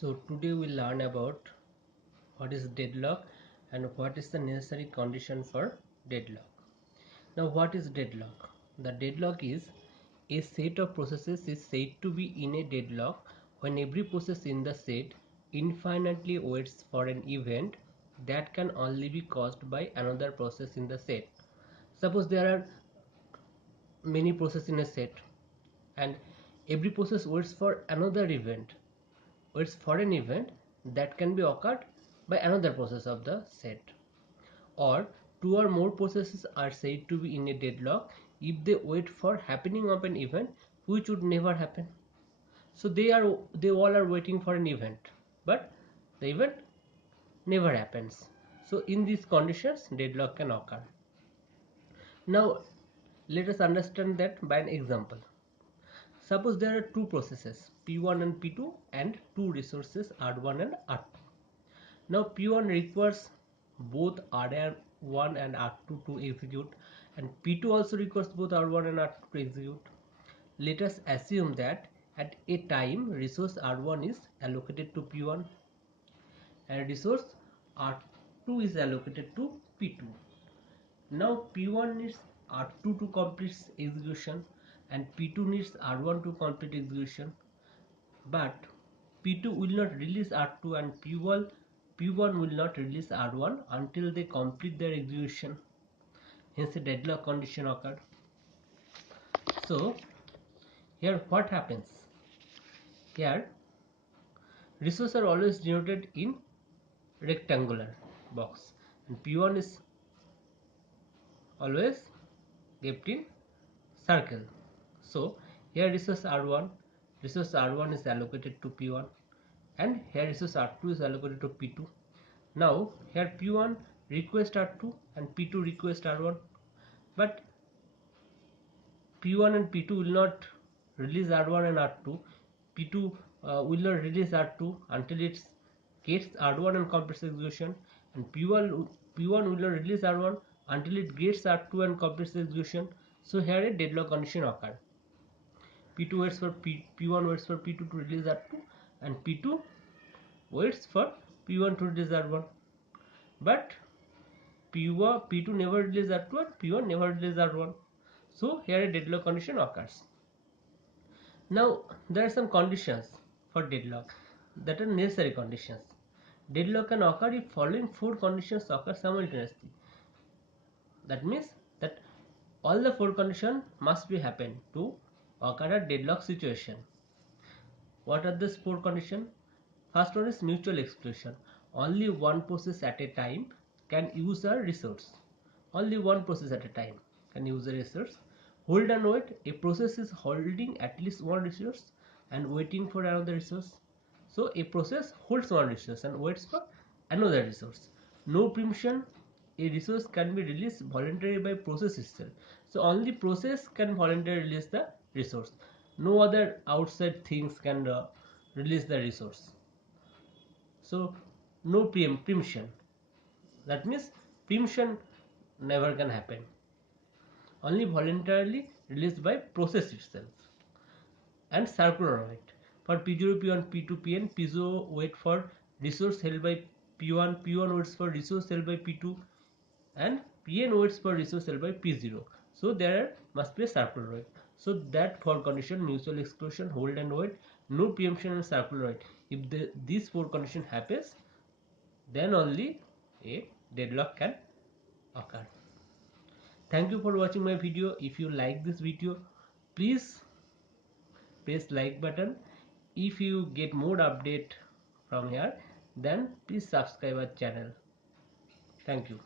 So today we learn about what is deadlock and what is the necessary condition for deadlock. Now what is deadlock? The deadlock is a set of processes is said to be in a deadlock when every process in the set infinitely waits for an event that can only be caused by another process in the set. Suppose there are many processes in a set and every process waits for another event, waits for an event that can be occurred by another process of the set, or two or more processes are said to be in a deadlock if they wait for happening of an event which would never happen. So they all are waiting for an event, but the event never happens. So in these conditions deadlock can occur. Now let us understand that by an example. Suppose there are two processes P1 and P2 and two resources R1 and R2. Now P1 requires both R1 and R2 to execute, and P2 also requires both R1 and R2 to execute. Let us assume that at a time resource R1 is allocated to P1 and resource R2 is allocated to P2. Now P1 needs R2 to complete execution and P2 needs R1 to complete execution, but P2 will not release R2 and P1 will not release R1 until they complete their execution. Hence a deadlock condition occurred. So here what happens? Here resources are always denoted in rectangular box and P1 is always kept in circle. So here resource R1 is allocated to P1 and here resource R2 is allocated to P2. Now here P1 request R2 and P2 request R1, but P1 and P2 will not release R1 and R2. P2 will not release R2 until it gets R1 and completes execution, and P1 will not release R1 until it gets R2 and completes execution. So here a deadlock condition occur. P2 waits for P1 waits for P2 to release R2 and P2 waits for P1 to release R1, but P2 never releases R2 and P1 never releases R1. So here a deadlock condition occurs. Now there are some conditions for deadlock that are necessary conditions. Deadlock can occur if following four conditions occur simultaneously. That means that all the four conditions must be happen to occur a deadlock situation. What are these four conditions? First one is mutual exclusion. Only one process at a time can use a resource. Only one process at a time can use a resource. Hold and wait. A process is holding at least one resource and waiting for another resource. So a process holds one resource and waits for another resource. No preemption. A resource can be released voluntarily by process itself. So only process can voluntarily release the resource. No other outside things can release the resource. So no preemption. That means preemption never can happen. Only voluntarily released by process itself. And circular wait. For P0, P1, P2, Pn, P0 wait for resource held by P1, P1 waits for resource held by P2, and Pn waits for resource held by P0. So there must be a circular wait. So that for condition mutual exclusion, hold and wait, no preemption and circular wait. If these four condition happens, then only a deadlock can occur. Thank you for watching my video. If you like this video, please press like button. If you get more update from here, then please subscribe our channel. Thank you.